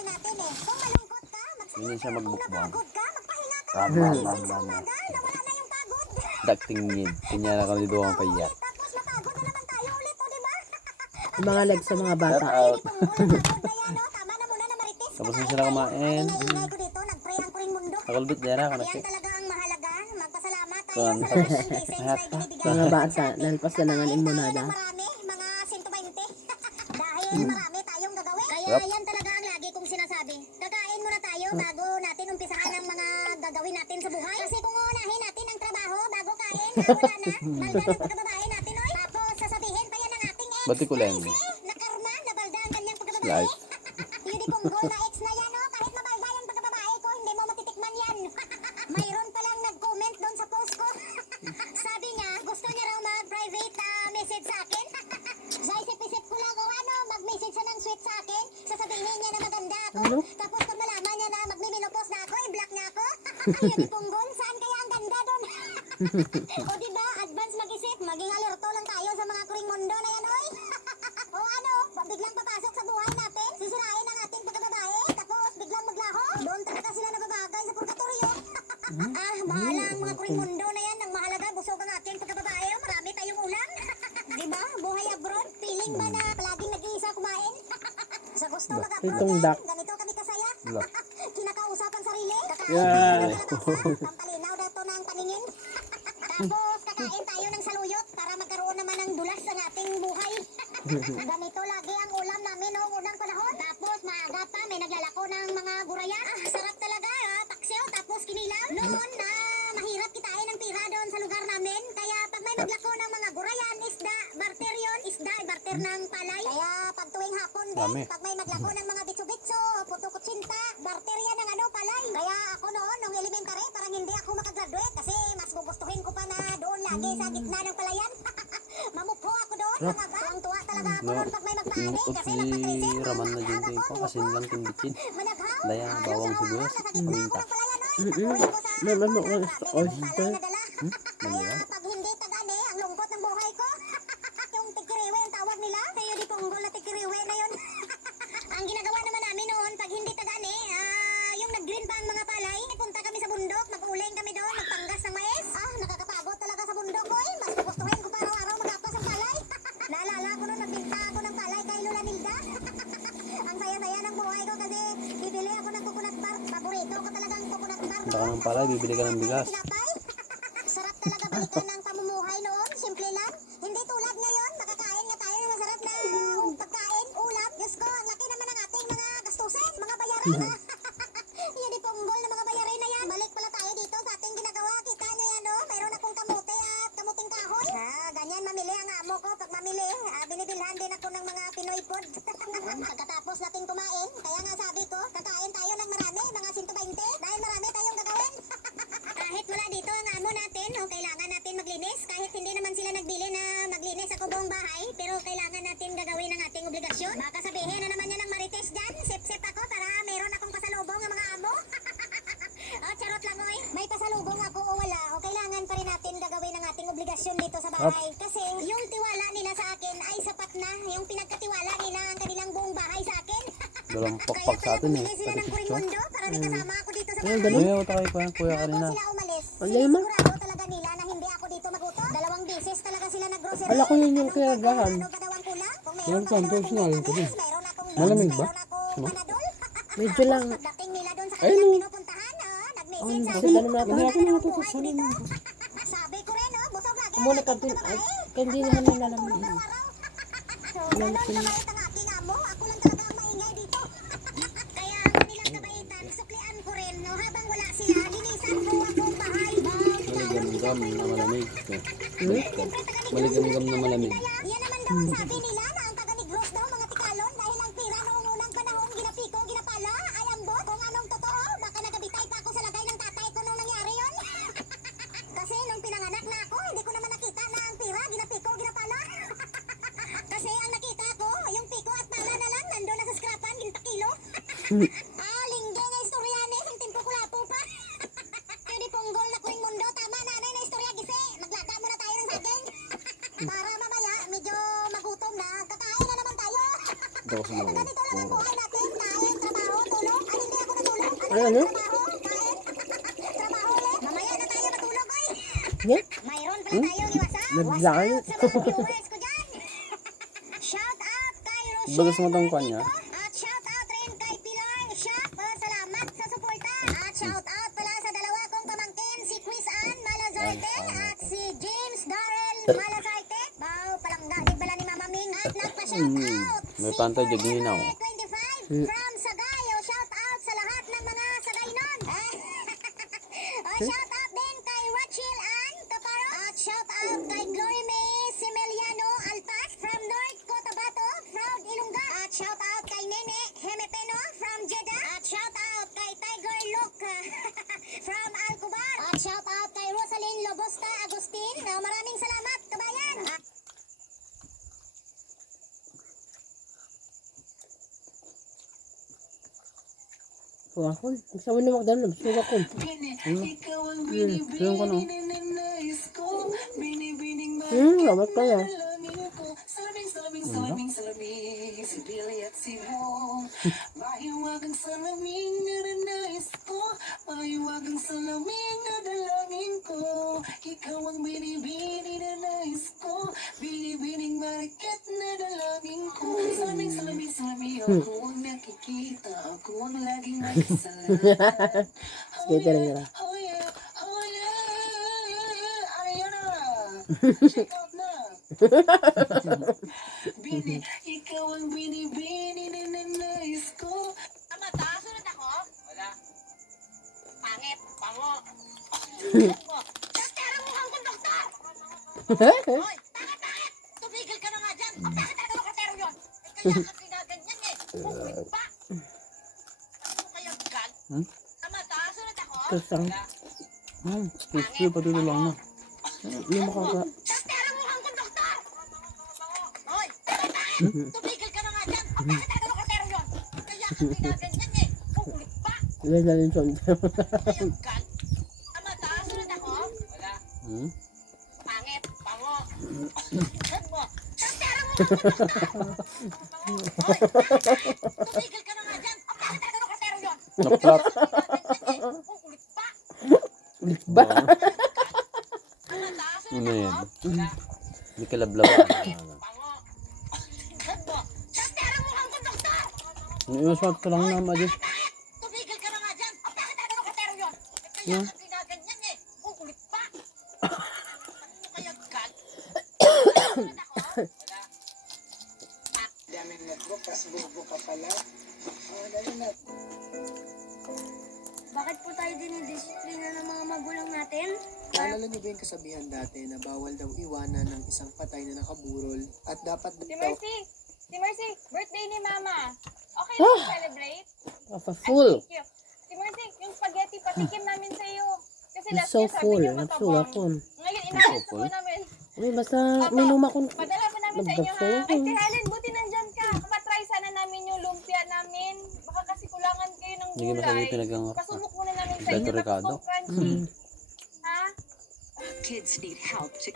buhay natin eh. Kung malungkot ka, Hindi magsalita. siya Kung magbukbang. napagod ka, magpahinga ka. Tama, Gising sa tama. umaga, nawala na yung pagod. Dakting yun. Kanya na kami doon payat. Tapos mapagod na naman tayo ulit, o diba? Yung mga legs sa mga bata. Shout out. Pagod na yan, no? Tama na muna na Marites. Tapos na sila kumain. Ingay ko dito, nag-pray ang kuring mundo. Nakalbit dyan ako na Yan siya. talaga ang mahalaga. Magpasalamat tayo Kuwan. sa lahat ng blessings na ibinibigay. Mga bata, nalpas na ng limonada. Marami, mga 120. Dahil marami tayong gagawin. Kaya Yup. yan talaga ang lagi kong sinasabi. Kakain muna tayo bago natin umpisahan ang mga gagawin natin sa buhay. Kasi kung unahin natin ang trabaho bago kain, wala na. Balda ng pagkababae natin, oy. Tapos sasabihin pa yan ng ating ex. Ba't ikulen? Nakarma, nabalda ang kanyang pagkababae. Life. Yun pong goal na ex na yan, oh. Kahit mabalda yan pagkababae ko, hindi mo matitikman yan. Mayroon palang nag-comment doon sa post ko. Sabi niya, gusto niya raw mag-private message sa akin. Sa isip-isip ko lang, ano, mag-message siya ng sweet sa akin. Sasabihin niya na maganda ako. Ano? Tapos pag malaman niya na magmiminopos na ako, i-block niya ako. Yun yung goal. Saan kaya ang ganda doon? O diba, advance mag-isip, maging alerto lang tayo sa mga kuring mundo na yan, oy. O ano, biglang papasok sa buhay natin, sisirain ang ating pagkababae, tapos biglang maglaho. Doon talaga sila nababagay sa purgatorio. Bahala ang mga kuring mundo na yan. Ang mahalaga, busog ang ating pagkababae. Marami tayong ulam. Diba? Buhay abroad. Feeling ba na palaging nag-iisa kumain? Sa gusto mag-abroad Itong yan. duck. Ganito kami kasaya. Wala. Kinakausap ang sarili. Kakain Yeah. tayo ng kalabasa. Pampalinaw daw to ng paningin. Tapos kakain tayo ng saluyot para magkaroon naman ng dulas ang ating buhay. Ganito lagi ang ulam namin noong unang panahon. Tapos maaga pa may naglalako ng mga gurayan. Sarap talaga. Paksiw tapos kinilaw. Noon na mahirap kitain ng pira doon sa lugar namin. Kaya pag may maglako ng mga gurayan, isda, barter yun. Isda, barter ng palay. Kaya pag tuwing hapon din, Dami. pag may maglako ng mga bitso-bitso, puto-kutsinta, barter yan ng ano, palay. Kaya ako noon, nung elementary, parang hindi ako makagraduate kasi mas gugustuhin ko pa na doon lagi sa gitna ng palayan. Mamupho ako doon, mga ba? Tuwang-tuwa talaga ako noon pag may magpaani Tinukot kasi si magpatrisin. Raman na dyan ko. Kasi nilang tindikin. Managhaw. Laya, bawang sibuyas. Nasa gitna ako Paminta. ng palayan, oy. Mm-mm. Pagpuin ko sa May hapon, manok marami na ng oyster. palay na dala. Mamaya. Kaya pag hindi tagani, ang lungkot ng buhay ko. Yung tikiriwe ang tawag nila. Tayo di punggol na tikiriwe na yun. Ang ginagawa naman namin noon, pag hindi tagani, yung nag-green pa ang mga palay, punta kami sa bundok, mag-uling kami doon, magpanggas ng mais. Nakakapagod talaga sa bundok ko eh. Mas gugustuhin ko pa araw-araw magapas ng palay. Naalala ko noon, nagpinta ako ng palay kay Lola Nilda. Ang saya-saya ng buhay ko kasi bibili ako ng coconut bar. Paborito ko talagang coconut bar. Baka ng palay, bibili ka ng bigas. Sarap talaga balikan ng pamumuhay noon. Simple lang. Hindi tulad ngayon. Makakain nga tayo ng masarap na pagkain, ulam. Diyos ko, ang laki naman ng ating mga gastusin, mga bayarin. Yan yung punggol ng mga bayarin na yan. Balik pala tayo dito sa ating ginagawa. Kita nyo yan, no? Mayroon akong kamote at kamuting kahoy. Ganyan mamili ang amo ko. Pag mamili, binibilhan din ako ng mga Pinoy food. Pagkatapos natin kumain, kaya nga sabi ko, kakain tayo ng marami, mga 120. Dahil marami tayong gagawin. Kahit wala dito ang amo natin, kailangan natin maglinis. Kahit hindi naman sila nagbili na maglinis ako buong bahay, pero kailangan natin gagawin ang ating obligasyon. Baka sabihin na naman yan ng Marites dyan, sip-sip ako para meron akong pasalubong ang mga amo. Charot lang oy. May pasalubong ako o wala, kailangan pa rin natin gagawin ang ating obligasyon dito sa bahay. Kasi yung tiwala nila sa akin ay sapat na. Yung pinagkatiwala nila ang kanilang buong bahay sa akin. Dalang Kaya pakpak sa atin eh. pumili sila ng kuring mundo para may kasama ako dito sa Ayun, bahay. ganun. Ayaw tayo pa yung kuya Bago kanina. sila umalis, Ang lima? sinisigurado talaga nila na hindi ako dito magutom. 2 beses talaga sila nag-grocery. Ala ko yun yung kinagahan. Ano ba daw ang kulang? Kung Yung meron pa daw contours akong na, yung vitamins, tabi. meron akong Malamig meds, ba? meron akong Panadol. Medyo lang. Tapos pagdating nila doon sa Ayun, kanilang oh. pinupuntahan, nag-message sa Sige, akin. ganun natin. "Kumusta Hanapin na mo ang ito, buhay sana dito?" mo. Sabi ko rin, busog lagi. Muna ka din. Ay, hindi na namin alam. So, ganun kabait ang aking amo. Ako lang talaga ang maingay dito. Kaya ang kanilang kabaitan, suklian ko rin. Habang wala sila, linisan ko ang buong bahay. Maligam-gam na malamig. Siyempre, taga-Negros Maligam-gam na malamig. Yan naman daw ang sabi nila na ang taga-Negros daw mga tikalon dahil ang pira noong unang panahon ginapiko, ginapala, ay ambot. Kung anong totoo, baka nagabitay pa ako sa lagay ng tatay ko nung nangyari yon. Kasi nung pinanganak na ako, hindi ko naman nakita na ang pira, ginapiko, ginapala. Kasi ang nakita ko, yung piko at pala na lang, nandun na sa scrapan, ginapakilo. Linggo nga istoryanes, ang timpo ko lapo pa. Pwede punggol na kuring mundo, tama nanay na istorya gisi. Maglada muna tayo ng saging. Para mamaya, medyo magutom na, kakain na naman tayo. Ito ko sa mga Ganito lang ang buhay natin, kain, trabaho, Ano? Trabaho ulit. Mamaya na tayo matulog, oy. Yeah? Mayroon pala tayong iwasa. Naglaan. What's up sa mga viewers ko dyan? Shout out kay Rochelle Bagas mo tong kanya. Martito. At shout out rin kay Pilar Shop. Salamat sa suporta. At shout out pala sa dalawa kong pamangkin, si Chris Ann Malazarte at si James Darrell Malazarte. Bao, palangga, di bala ni Mama Ming. At nagpa-shout out May pantay si dyan ginaw. 25 from Sagay. O shout out sa lahat ng mga Sagay nun. O shout out din kay Rachel Ann Caparo. At shout out kay Glory May Simeliano Alpas from North Cotabato, Proud Ilongga. At shout out kay Nene Hemepeno from Jeddah. At shout out kay Tiger Look from Alcobar. At shout out kay Rosaline Lobosta Agustin. Maraming salamat, kabayan. Ako. Gusto mo na magdala. Gusto ko. Yung ko no. Dapat kaya. Mahiwagang salamin na nais ko, mahiwagang salamin na dalangin ko. Ikaw ang binibini na nais ko, binibining marikat na dalangin ko. Salamin, salamin, salamin, ako ang nakikita, ako ang laging nakasalanan. Skater nila. Oh yeah, oh yeah, ayan na. Check out na. Bini, ikaw ang binibini na nanais ko. Tama, sunod ako? Wala. Pangit, pango. Doktor, ang mukhang kong doktor! Hoy, pangit! Tumigil ka na nga dyan! Bakit talaga lokatero yun? Kaya ka ginaganyan eh! Kukulit pa! Ano kaya gan? Tama, sunod ako? Kusang. Crispy pati lang na. Hindi makaka... Doktor, ang mukhang kong doktor! Hoy, pangit! Tumigil ka na nga dyan! Bakit talaga lokatero yun? Kaya ka ginaganyan eh! Kukulit pa! Ilan na rin son. Kaya gan? Tama, sunod ako? Wala. Pangit, pango. Head mo. Doktor, ang mukhang kong doktor! Hoy, tumigil ka na nga dyan! Bakit talaga lokatero yun? Naplat. Kukulit pa! Ba? Ano yan? Hindi kalablab. Pango. Head mo. Doktor, ang mukhang kong doktor! Iuswat ko lang naman dyan. Bakit? Tumigil ka na nga dyan! Bakit talaga lokatero yun? Kaya ka ginaganyan eh! Kukulit pa! Ano kaya gan? Sunod ako? Wala. Daming notebook, tas bobo ka pala. Dali na. Bakit po tayo dinidisiplina ng mga magulang natin? Naalala niyo ba yung kasabihan dati na bawal daw iwanan ng isang patay na nakaburol at dapat Si daw Mercy! Si Mercy! Birthday ni Mama! Okay lang celebrate? Full. Thank you. Si Mercy, yung spaghetti patikim namin sa iyo. Kasi I'm last so year sabi full. niyo Napsuwa matabang. ko. Ngayon, inayos po namin. Ay, basta minuma ko. Padala po namin sa inyo ha. Ay, si Helen, buti nandyan ka. Matry sana namin yung lumpia namin. Baka kasi kulangan kayo ng Hindi ko masabi gulay. pinagangap. Pasumok muna namin sa Beto inyo. Tapos Ricardo. kung crunchy. Ha? Kids need help to